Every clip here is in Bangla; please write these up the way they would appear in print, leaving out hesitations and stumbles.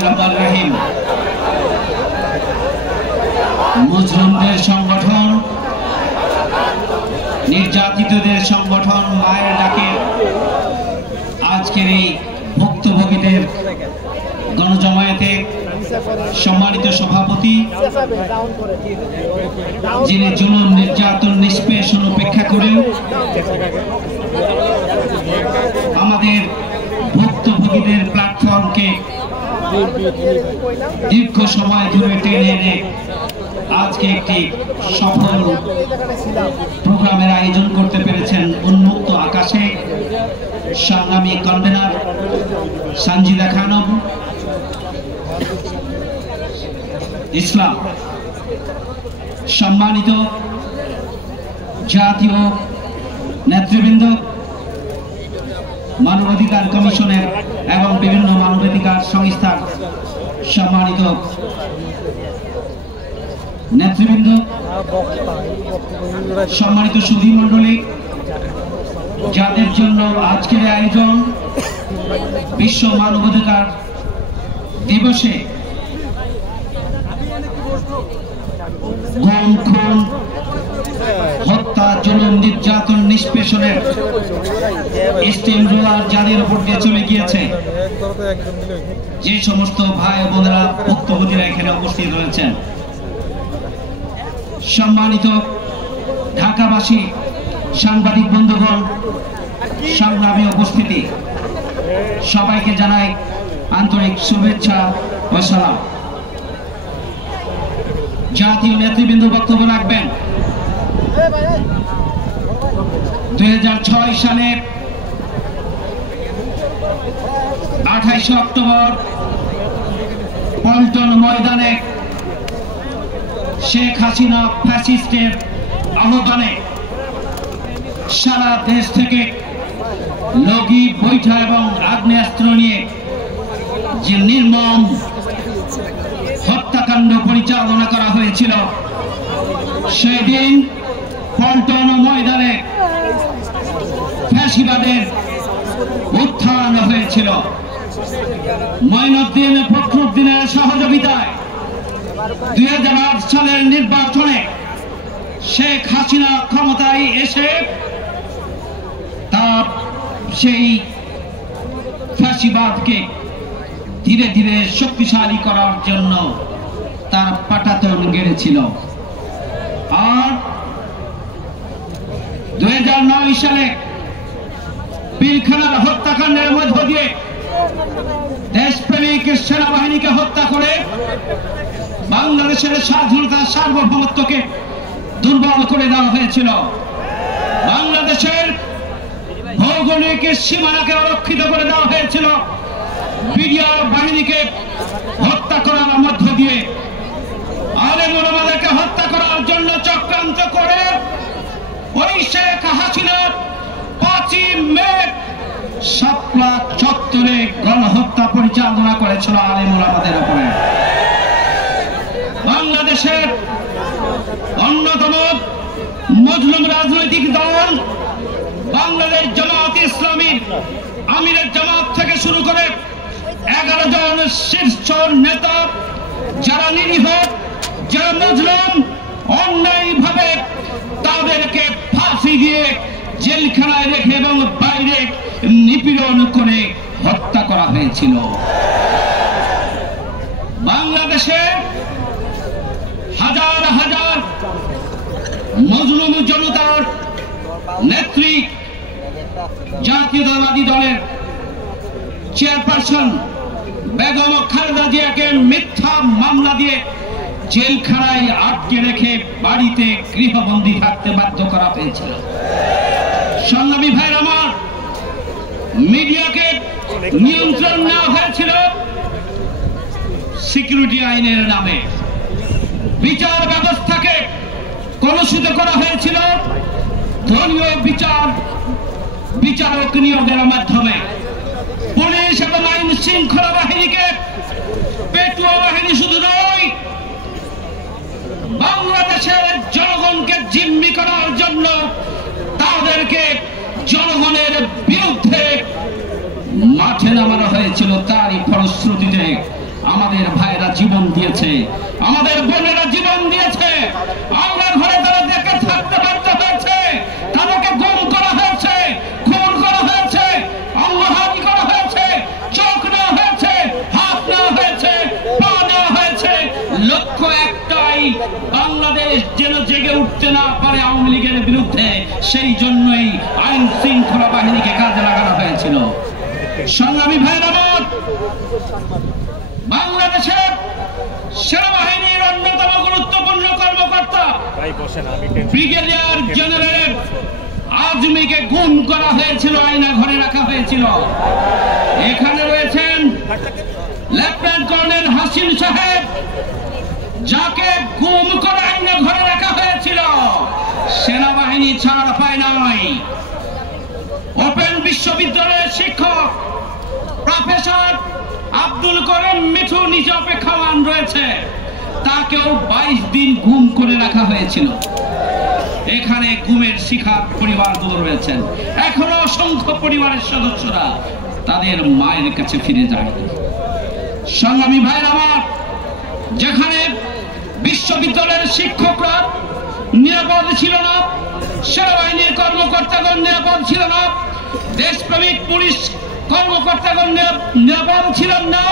বিসমিল্লাহির রহমানির রহিম। মুসলিমদের সংগঠন, নির্যাতিতদের সংগঠন মায়ের ডাকে আজকের এই ভুক্তভোগীদের গণজমায়েতে সম্মানিত সভাপতি, যিনি জুলুম নির্যাতন নিষ্পেষণ উপেক্ষা করেও আমাদের ভুক্তভোগীদের প্ল্যাটফর্মকে দীর্ঘ সময় ধরে টেনে এনে আজকে একটি সফল প্রোগ্রামের আয়োজন করতে পেরেছেন উন্মুক্ত আকাশে সংগ্রামী কনভেনার সানজিদা খানম, ইসলাম, সম্মানিত জাতীয় নেতৃবৃন্দ, মানবাধিকার কমিশনের এবং বিভিন্ন মানবাধিকার সংস্থার সম্মানিত নেতৃবৃন্দ, সম্মানিত সুধী মণ্ডলী, যাদের জন্য আজকের আয়োজন বিশ্ব মানবাধিকার দিবসে গুম, খুন, হত্যা, জুলুম, নির্যাতন, নিষ্পেষণের স্টিম রোলার যাদের উপর দিয়ে চলে গিয়েছে, যে সমস্ত ভাই বোনেরা ভুক্তভোগীরা এখানে উপস্থিত রয়েছেন, সম্মানিত ঢাকাবাসী, সাংবাদিক বন্ধুগণ, সংগ্রামী উপস্থিতি, সবাইকে জানাই আন্তরিক শুভেচ্ছা ও সালাম। জাতীয় নেতৃবৃন্দ বক্তব্য রাখবেন। 2006 সালের 28 অক্টোবর পল্টন ময়দানে শেখ হাসিনা ফ্যাসিস্টের আহ্বানে সারা দেশ থেকে লগি, বৈঠা এবং আগ্নেয়াস্ত্র নিয়ে যে নির্মম হত্যাকাণ্ড পরিচালনা করা হয়েছিল, সেদিন পল্টন ময়দানে ফ্যাসিবাদের উত্থান হয়েছিল। মঈনুদ্দিন ফখরুদ্দিনের সহযোগিতায় 2008 সালের নির্বাচনে শেখ হাসিনা ক্ষমতায় এসে তার সেই ফ্যাসিবাদকে ধীরে ধীরে শক্তিশালী করার জন্য তার পাটাতন গেড়েছিল। আর 2009 সালে পিলখানার হত্যাকাণ্ডের মধ্য দিয়ে দেশপ্রেমিক সেনাবাহিনীকে হত্যা করে বাংলাদেশের স্বাধীনতা সার্বভৌমত্বকে দুর্বল করে দেওয়া হয়েছিল। বাংলাদেশের ভৌগোলিক সীমানাকে অরক্ষিত করে দেওয়া হয়েছিল। বিডিআর বাহিনীকে হত্যা করার মধ্য দিয়ে আলেম ওলামাদেরকে হত্যা করার জন্য চক্রান্ত করে ওই শেখ হাসিনা 5 মে শাপলা চত্বরে গণহত্যা পরিচালনা করেছিল আলেম ওলামাদের উপরে। বাংলাদেশের অন্যতম মজলুম রাজনৈতিক দল বাংলাদেশ জামাত ইসলামী, আমিরের জামাত থেকে শুরু করে 11 জন শীর্ষ নেতা, যারা নিরীহ, যারা মজলুম, অন্যায়ভাবে তাদেরকে ফাঁসি দিয়ে জেলখানায় রেখে এবং বাইরে নিপীড়ন করে হত্যা করা হয়েছিল। বাংলাদেশে হাজার হাজার মজলুম জনতার নেত্রী, জাতীয়তাবাদী দলের চেয়ারপারসন বেগম খালেদা জিয়াকে মিথ্যা মামলা দিয়ে জেলখানায় আটকে রেখে বাড়িতে গৃহবন্দী থাকতে বাধ্য করা হয়েছিল। সংগ্রামী ভাইয়ের আমার, মিডিয়াকে নিয়ন্ত্রণ নেওয়া হয়েছিল সিকিউরিটি আইনের নামে। বিচার ব্যবস্থাকে কলুষিত করা হয়েছিল দলীয় বিচারক নিয়োগের মাধ্যমে। পুলিশ এবং আইন শৃঙ্খলা বাহিনীকে পেটুয়া বাহিনী শুধু নয়, বাংলাদেশের জনগণকে জিম্মি করার জন্য তাদেরকে জনগণের বিরুদ্ধে মাঠে নামানো হয়েছিল। তারই ফলশ্রুতিতে আমাদের ভাইয়েরা জীবন দিয়েছে, আমাদের বোনেরা জীবন দিয়েছে। আয়নার ঘরে তারা দেখে থাকতে বাধ্য হয়েছে, তাদেরকে গুম করা হয়েছে, খুন করা হয়েছে, অঙ্গহানি করা হয়েছে, চোখ নেওয়া হয়েছে, হাত নেওয়া হয়েছে, পা নেওয়া হয়েছে। লক্ষ্য একটাই, বাংলাদেশ যেন জেগে উঠতে না পারে আওয়ামী লীগের বিরুদ্ধে। সেই জন্যই আইন শৃঙ্খলা বাহিনীকে কাজে লাগানো হয়েছিল। সংগ্রামী ভাইয়ের আমার, বাংলাদেশের সেনাবাহিনীর অন্যতম গুরুত্বপূর্ণ কর্মকর্তা ব্রিগেডিয়ার জেনারেল আজমিকে গুম করা হয়েছিল, আয়না ঘরে রাখা হয়েছিল। এখানে রয়েছেন লেফটেন্যান্ট কর্নেল হাসিন সাহেব, যাকে গুম করে আয়না ঘরে রাখা হয়েছিল। সেনাবাহিনী ছাড় পায় নাই। ওপেন বিশ্ববিদ্যালয়ের শিক্ষক প্রফেসর আব্দুল করিম মিঠু নিচে অপেক্ষমান রয়েছে, তাকেও 22 দিন গুম করে রাখা হয়েছিল। এখানে গুমের শিকার পরিবারগুলো রয়েছেন। এখনো অসংখ্য পরিবারের সদস্যরা তাদের মায়ের কাছে ফিরে যায়। সংগ্রামী ভাইয়ের আমার, যেখানে বিশ্ববিদ্যালয়ের শিক্ষকরা নিরাপদ ছিল না, সেনাবাহিনীর কর্মকর্তাগণ নিরাপদ ছিল না, দেশপ্রেমিক পুলিশ কর্মকর্তাগণ নিরাপদ ছিলেন না,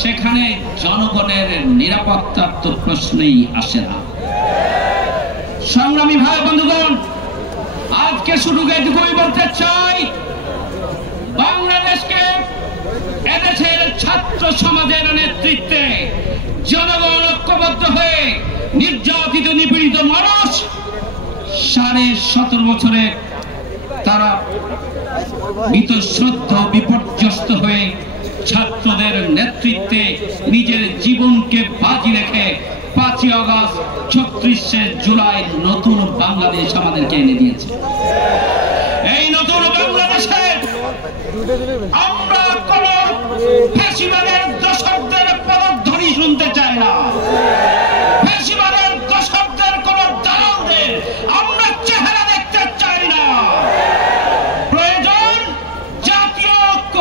সেখানে জনগণের নিরাপত্তার তো প্রশ্নই আসে না। সংগ্রামী ভাই বন্ধুগণ, আজকে শুধু এটুকুই বলতে চাই, বাংলাদেশকে এদেশের ছাত্র সমাজের নেতৃত্বে জনগণ ঐক্যবদ্ধ হয়ে নির্যাতিত নিপীড়িত মানুষ 17.5 বছরে তারা বীতশ্রদ্ধ বিপর্যস্ত হয়ে ছাত্রদের নেতৃত্বে নিজের জীবনকে বাজি রেখে 5ই আগস্ট 36শে জুলাই নতুন বাংলাদেশ আমাদেরকে এনে দিয়েছে। এই নতুন বাংলাদেশে আমরা কোন ফ্যাসিবাদের দশকদের পদধ্বনি শুনতে চাই না। ফ্যাসিবাদের দশকদের কোন দালালদের আমরা চেহারা দেখতে চাই না। প্রয়োজন জাতীয় ঐক্য,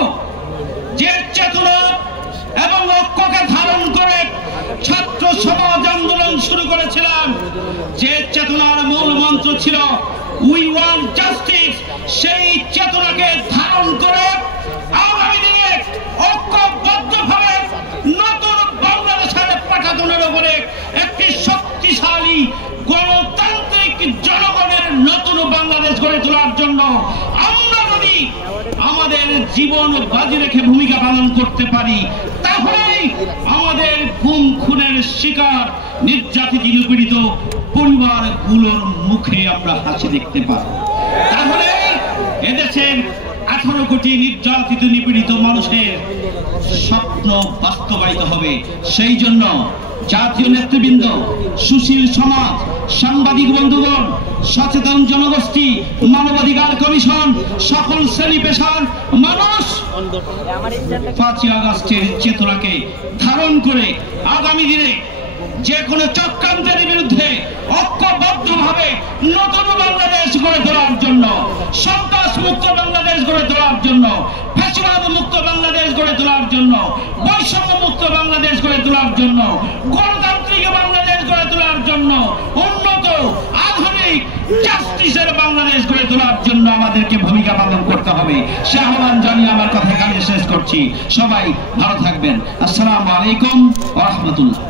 যে চেতনা এবং ঐক্যকে ধারণ করে ছাত্র সমাজ আন্দোলন শুরু করেছিলাম, যে চেতনার মূল মন্ত্র ছিল উই ওয়ান্ট জাস্টিস, সেই চেতনাকে ধারণ করে আগামী দিনে ঐক্যবদ্ধভাবে নতুন বাংলাদেশের পাঠাতনের উপরে একটি শক্তিশালী গণতান্ত্রিক জনগণের নতুন বাংলাদেশ গড়ে তোলার জন্য আমরা যদি আমাদের জীবন বাজি রেখে ভূমিকা পালন করতে পারি, তাহলেই আমাদের গুম খুনের শিকার নির্যাতিত নিপীড়িত পরিবারগুলোর মুখে আমরা হাসি দেখতে পাবো। তাহলে এদেশের 18 কোটি নির্যাতিত নিপীড়িত মানুষের স্বপ্ন বাস্তবায়িত হবে। সেই জন্য জাতীয় নেতৃবৃন্দ, সুশীল সমাজ, সাংবাদিক বন্ধুগণ, সচেতন জনগোষ্ঠী, মানবাধিকার কমিশন, সকল শ্রেণী পেশার মানুষ 5ই আগস্টের চেতনাকে ধারণ করে আগামী দিনে যে কোনো চক্রান্তের বিরুদ্ধে ঐক্যবদ্ধভাবে নতুন বাংলাদেশ গড়ে তোলার জন্য, সন্ত্রাস মুক্ত বাংলাদেশ গড়ে তোলার জন্য, ফ্যাসিবাদ মুক্ত বাংলাদেশ গড়ে তোলার জন্য, বৈষম্য মুক্ত বাংলাদেশ গড়ে তোলার জন্য, গণতান্ত্রিক বাংলাদেশ গড়ে তোলার জন্য, উন্নত আধুনিক জাস্টিসের বাংলাদেশ গড়ে তোলার জন্য আমাদেরকে ভূমিকা পালন করতে হবে। সে আহ্বান জানিয়ে আমার কথা এখানে শেষ করছি। সবাই ভালো থাকবেন। আসসালামু আলাইকুম ওয়া রাহমাতুল্লাহ।